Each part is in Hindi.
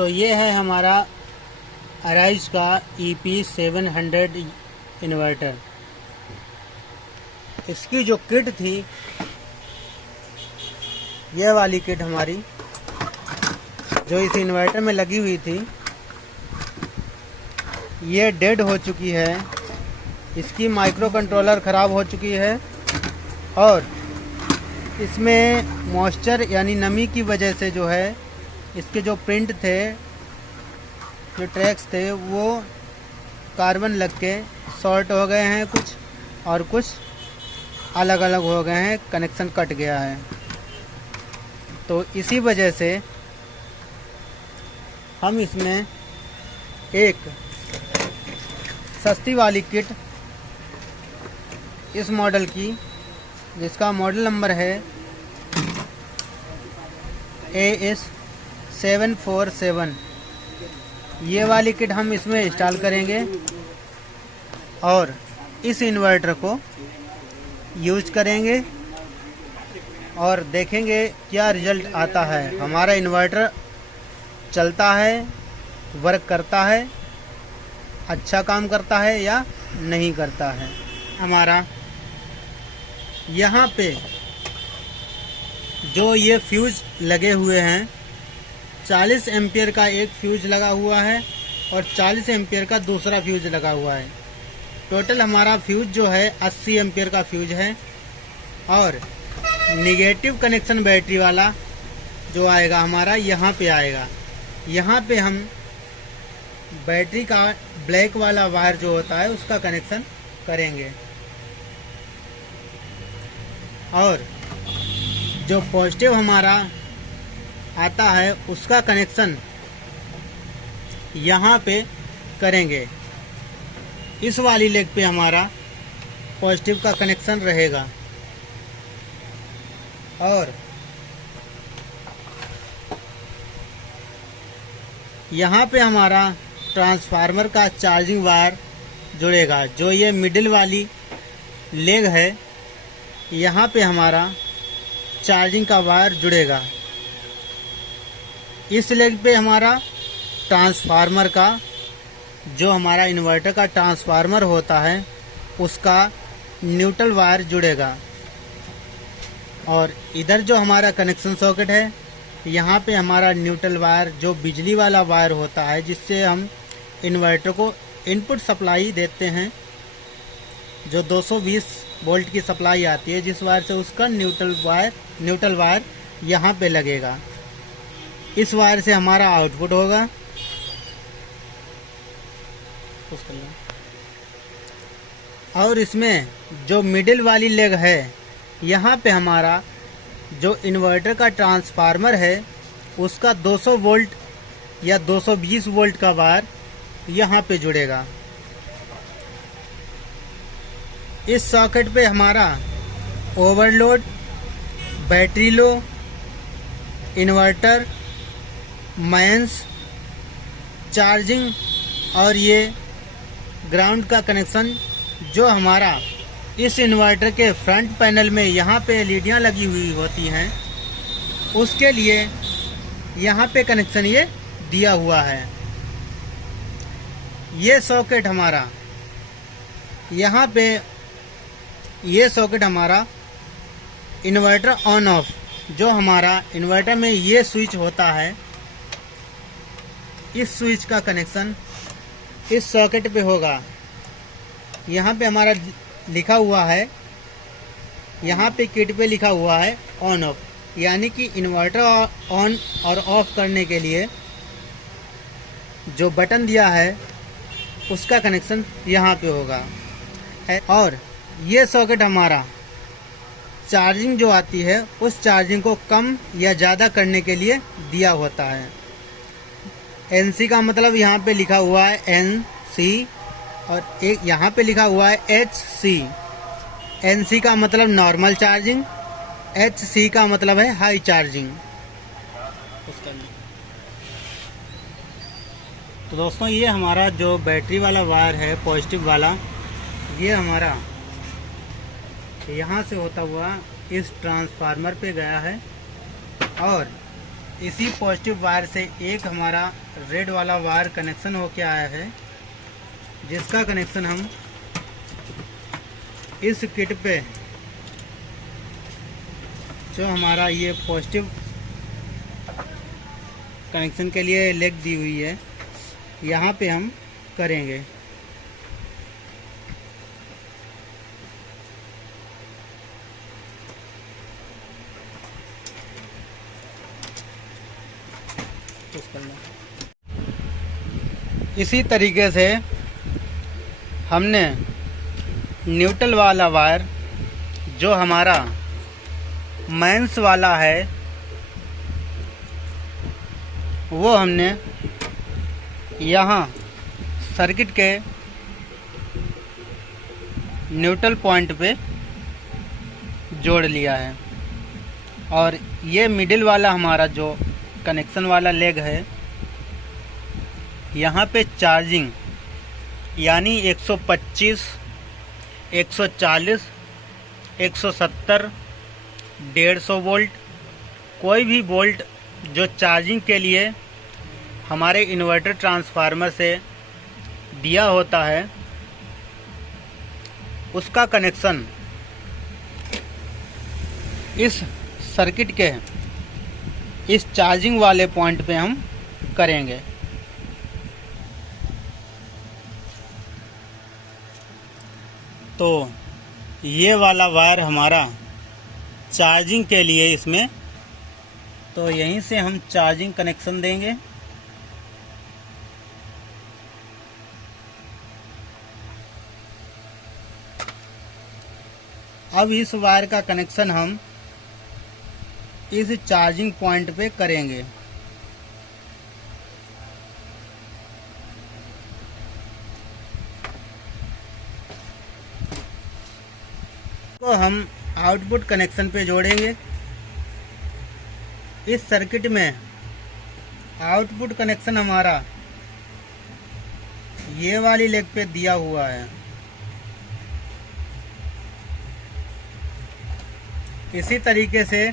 तो ये है हमारा अराइज का EP700 इन्वर्टर। इसकी जो किट थी, ये वाली किट हमारी जो इस इन्वर्टर में लगी हुई थी, ये डेड हो चुकी है। इसकी माइक्रो कंट्रोलर ख़राब हो चुकी है और इसमें मॉइस्चर यानी नमी की वजह से जो है इसके जो प्रिंट थे, जो ट्रैक्स थे, वो कार्बन लग के शॉर्ट हो गए हैं कुछ, और कुछ अलग अलग हो गए हैं, कनेक्शन कट गया है। तो इसी वजह से हम इसमें एक सस्ती वाली किट इस मॉडल की, जिसका मॉडल नंबर है AS747, ये वाली किट हम इसमें इंस्टॉल करेंगे और इस इन्वर्टर को यूज करेंगे और देखेंगे क्या रिजल्ट आता है। हमारा इन्वर्टर चलता है, वर्क करता है, अच्छा काम करता है या नहीं करता है। हमारा यहाँ पे जो ये फ्यूज लगे हुए हैं, 40 एम्पियर का एक फ्यूज लगा हुआ है और 40 एम्पियर का दूसरा फ्यूज लगा हुआ है। टोटल हमारा फ्यूज जो है 80 एम्पियर का फ्यूज है। और निगेटिव कनेक्शन बैटरी वाला जो आएगा हमारा यहाँ पे आएगा। यहाँ पे हम बैटरी का ब्लैक वाला वायर जो होता है उसका कनेक्शन करेंगे और जो पॉजिटिव हमारा आता है उसका कनेक्शन यहाँ पे करेंगे। इस वाली लेग पे हमारा पॉजिटिव का कनेक्शन रहेगा और यहाँ पे हमारा ट्रांसफार्मर का चार्जिंग वायर जुड़ेगा। जो ये मिडिल वाली लेग है, यहाँ पे हमारा चार्जिंग का वायर जुड़ेगा। इस लेग पे हमारा ट्रांसफार्मर का, जो हमारा इन्वर्टर का ट्रांसफार्मर होता है, उसका न्यूट्रल वायर जुड़ेगा। और इधर जो हमारा कनेक्शन सॉकेट है, यहाँ पे हमारा न्यूट्रल वायर, जो बिजली वाला वायर होता है, जिससे हम इन्वर्टर को इनपुट सप्लाई देते हैं, जो 220 वोल्ट की सप्लाई आती है जिस वायर से, उसका न्यूट्रल वायर यहाँ पे लगेगा। इस वायर से हमारा आउटपुट होगा। और इसमें जो मिडिल वाली लेग है, यहाँ पे हमारा जो इन्वर्टर का ट्रांसफार्मर है उसका 200 वोल्ट या 220 वोल्ट का वायर यहाँ पे जुड़ेगा। इस सॉकेट पे हमारा overload, battery low, inverter, mains, charging और ये ग्राउंड का कनेक्शन, जो हमारा इस इन्वर्टर के फ्रंट पैनल में यहाँ पे एलईडियाँ लगी हुई होती हैं, उसके लिए यहाँ पे कनेक्शन ये दिया हुआ है। ये सॉकेट हमारा, यहाँ पे ये सॉकेट हमारा इन्वर्टर ऑन ऑफ, जो हमारा इन्वर्टर में ये स्विच होता है, इस स्विच का कनेक्शन इस सॉकेट पे होगा। यहाँ पे हमारा लिखा हुआ है, यहाँ पे किट पे लिखा हुआ है ऑन ऑफ, यानी कि इन्वर्टर ऑन और ऑफ करने के लिए जो बटन दिया है उसका कनेक्शन यहाँ पे होगा। और ये सॉकेट हमारा चार्जिंग जो आती है, उस चार्जिंग को कम या ज़्यादा करने के लिए दिया होता है। NC का मतलब यहाँ पे लिखा हुआ है NC और एक यहाँ पे लिखा हुआ है HC। NC का मतलब नॉर्मल चार्जिंग, HC का मतलब है हाई चार्जिंग। तो दोस्तों, ये हमारा जो बैटरी वाला वायर है, पॉजिटिव वाला, ये हमारा यहाँ से होता हुआ इस ट्रांसफार्मर पे गया है और इसी पॉजिटिव वायर से एक हमारा रेड वाला वायर कनेक्शन होके आया है, जिसका कनेक्शन हम इस किट पे जो हमारा ये पॉजिटिव कनेक्शन के लिए लेग दी हुई है, यहाँ पे हम करेंगे। इसी तरीके से हमने न्यूट्रल वाला वायर जो हमारा मेंस वाला है, वो हमने यहाँ सर्किट के न्यूट्रल पॉइंट पे जोड़ लिया है। और ये मिडिल वाला हमारा जो कनेक्शन वाला लेग है, यहाँ पे चार्जिंग यानी 125, 140, 170, 150 वोल्ट, कोई भी वोल्ट जो चार्जिंग के लिए हमारे इन्वर्टर ट्रांसफार्मर से दिया होता है, उसका कनेक्शन इस सर्किट के इस चार्जिंग वाले पॉइंट पे हम करेंगे। तो ये वाला वायर हमारा चार्जिंग के लिए इसमें, तो यहीं से हम चार्जिंग कनेक्शन देंगे। अब इस वायर का कनेक्शन हम इस चार्जिंग पॉइंट पे करेंगे। तो हम आउटपुट कनेक्शन पे जोड़ेंगे। इस सर्किट में आउटपुट कनेक्शन हमारा ये वाली लेग पे दिया हुआ है। इसी तरीके से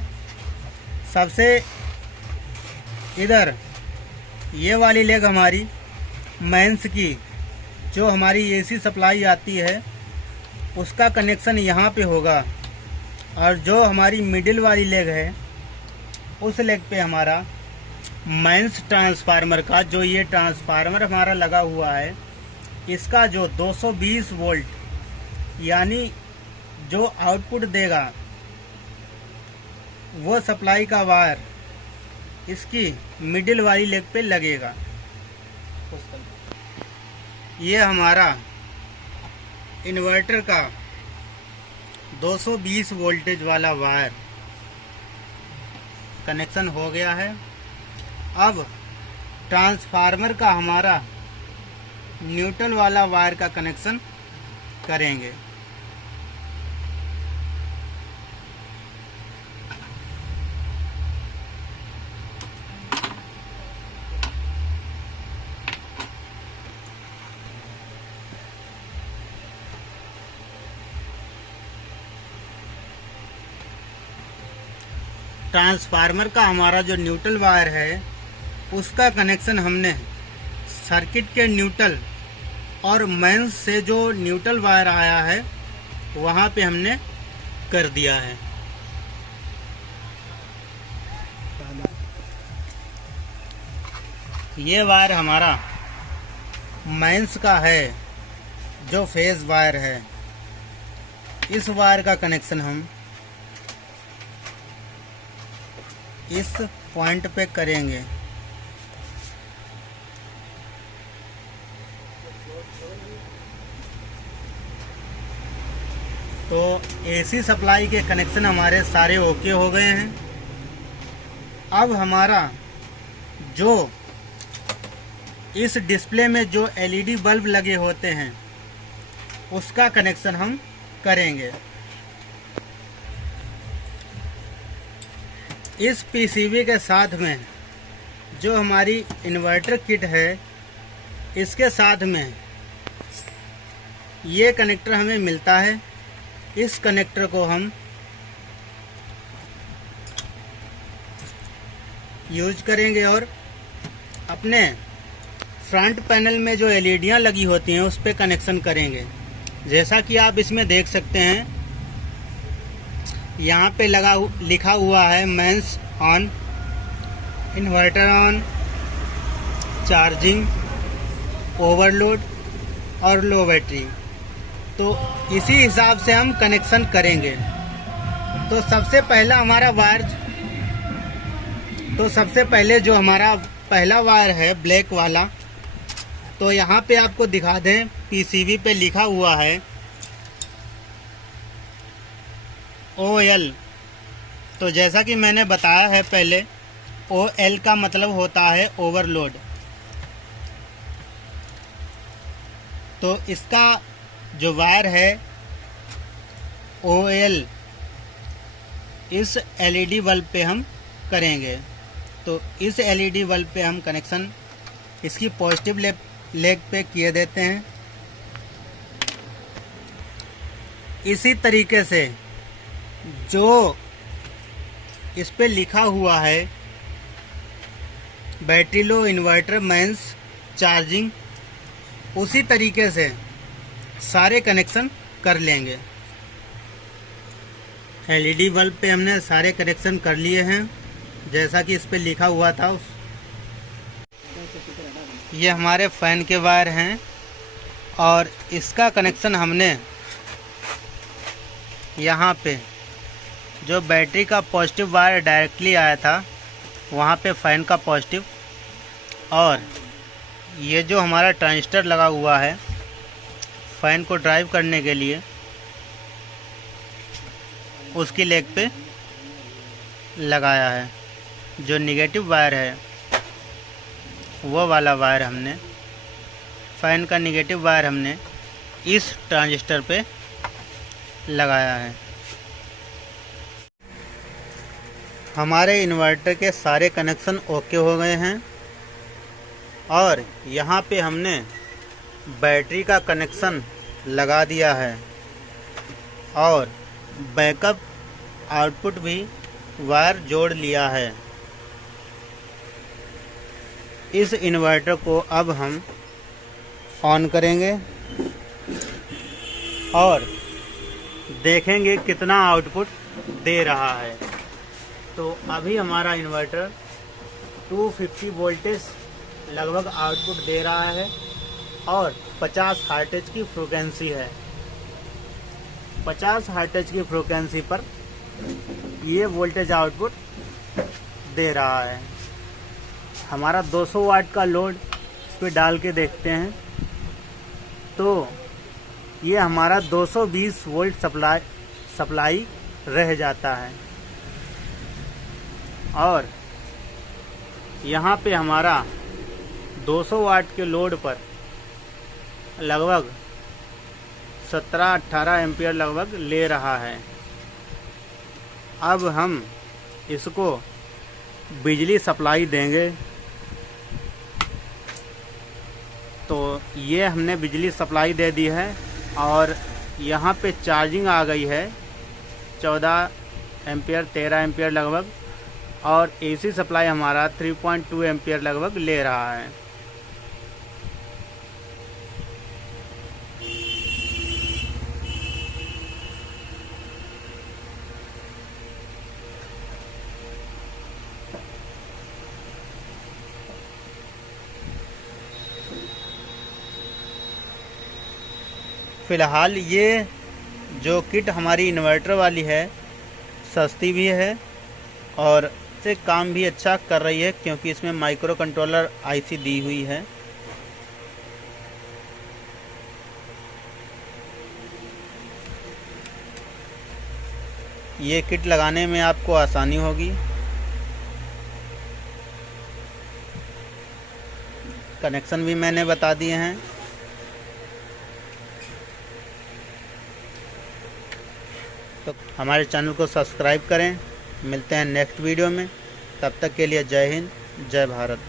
सबसे इधर ये वाली लेग हमारी मेंस की जो हमारी एसी सप्लाई आती है, उसका कनेक्शन यहाँ पे होगा। और जो हमारी मिडिल वाली लेग है, उस लेग पे हमारा मेंस ट्रांसफार्मर का जो ये ट्रांसफार्मर हमारा लगा हुआ है, इसका जो 220 वोल्ट यानी जो आउटपुट देगा, वो सप्लाई का वायर इसकी मिडिल वाली लेग पे लगेगा। ये हमारा इन्वर्टर का 220 वोल्टेज वाला वायर कनेक्शन हो गया है। अब ट्रांसफार्मर का हमारा न्यूट्रल वाला वायर का कनेक्शन करेंगे। ट्रांसफार्मर का हमारा जो न्यूट्रल वायर है, उसका कनेक्शन हमने सर्किट के न्यूट्रल और मेंस से जो न्यूट्रल वायर आया है, वहाँ पे हमने कर दिया है। ये वायर हमारा मेंस का है, जो फेज वायर है। इस वायर का कनेक्शन हम इस पॉइंट पे करेंगे। तो एसी सप्लाई के कनेक्शन हमारे सारे ओके हो गए हैं। अब हमारा जो इस डिस्प्ले में जो एलईडी बल्ब लगे होते हैं, उसका कनेक्शन हम करेंगे। इस पीसीबी के साथ में जो हमारी इन्वर्टर किट है, इसके साथ में ये कनेक्टर हमें मिलता है। इस कनेक्टर को हम यूज करेंगे और अपने फ्रंट पैनल में जो एलईडियाँ लगी होती हैं उस पर कनेक्शन करेंगे। जैसा कि आप इसमें देख सकते हैं, यहाँ पे लिखा हुआ है mains on, inverter on, charging, overload और लो बैटरी। तो इसी हिसाब से हम कनेक्शन करेंगे। तो सबसे पहले जो हमारा पहला वायर है ब्लैक वाला, तो यहाँ पे आपको दिखा दें, पीसीबी पे लिखा हुआ है OL। तो जैसा कि मैंने बताया है पहले, OL का मतलब होता है ओवरलोड। तो इसका जो वायर है OL, इस LED बल्ब पे हम करेंगे। तो इस LED बल्ब पे हम कनेक्शन इसकी पॉजिटिव लेग पे किए देते हैं। इसी तरीके से जो इस पे लिखा हुआ है battery low, inverter, mains, charging, उसी तरीके से सारे कनेक्शन कर लेंगे। LED बल्ब पे हमने सारे कनेक्शन कर लिए हैं जैसा कि इस पे लिखा हुआ था। ये हमारे फ़ैन के वायर हैं और इसका कनेक्शन हमने यहाँ पे जो बैटरी का पॉजिटिव वायर डायरेक्टली आया था वहाँ पे फ़ैन का पॉजिटिव, और ये जो हमारा ट्रांजिस्टर लगा हुआ है फ़ैन को ड्राइव करने के लिए, उसकी लेग पे लगाया है। जो निगेटिव वायर है वो वाला वायर हमने, फ़ैन का निगेटिव वायर हमने इस ट्रांजिस्टर पे लगाया है। हमारे इन्वर्टर के सारे कनेक्शन ओके हो गए हैं और यहाँ पे हमने बैटरी का कनेक्शन लगा दिया है और बैकअप आउटपुट भी वायर जोड़ लिया है। इस इन्वर्टर को अब हम ऑन करेंगे और देखेंगे कितना आउटपुट दे रहा है। तो अभी हमारा इन्वर्टर 250 वोल्टेज लगभग आउटपुट दे रहा है और 50 हर्ट्ज की फ्रीक्वेंसी है। 50 हर्ट्ज की फ्रीक्वेंसी पर ये वोल्टेज आउटपुट दे रहा है। हमारा 200 वाट का लोड इस पर डाल के देखते हैं तो ये हमारा 220 वोल्ट सप्लाई रह जाता है और यहाँ पे हमारा 200 वाट के लोड पर लगभग 17-18 एम्पियर लगभग ले रहा है। अब हम इसको बिजली सप्लाई देंगे। तो ये हमने बिजली सप्लाई दे दी है और यहाँ पे चार्जिंग आ गई है 14 एम्पियर 13 एम्पियर लगभग, और एसी सप्लाई हमारा 3.2 एम्पियर लगभग ले रहा है। फ़िलहाल ये जो किट हमारी इन्वर्टर वाली है सस्ती भी है और से काम भी अच्छा कर रही है क्योंकि इसमें माइक्रो कंट्रोलर आईसी दी हुई है। ये किट लगाने में आपको आसानी होगी। कनेक्शन भी मैंने बता दिए हैं। तो हमारे चैनल को सब्सक्राइब करें। मिलते हैं नेक्स्ट वीडियो में। तब तक के लिए जय हिंद, जय भारत।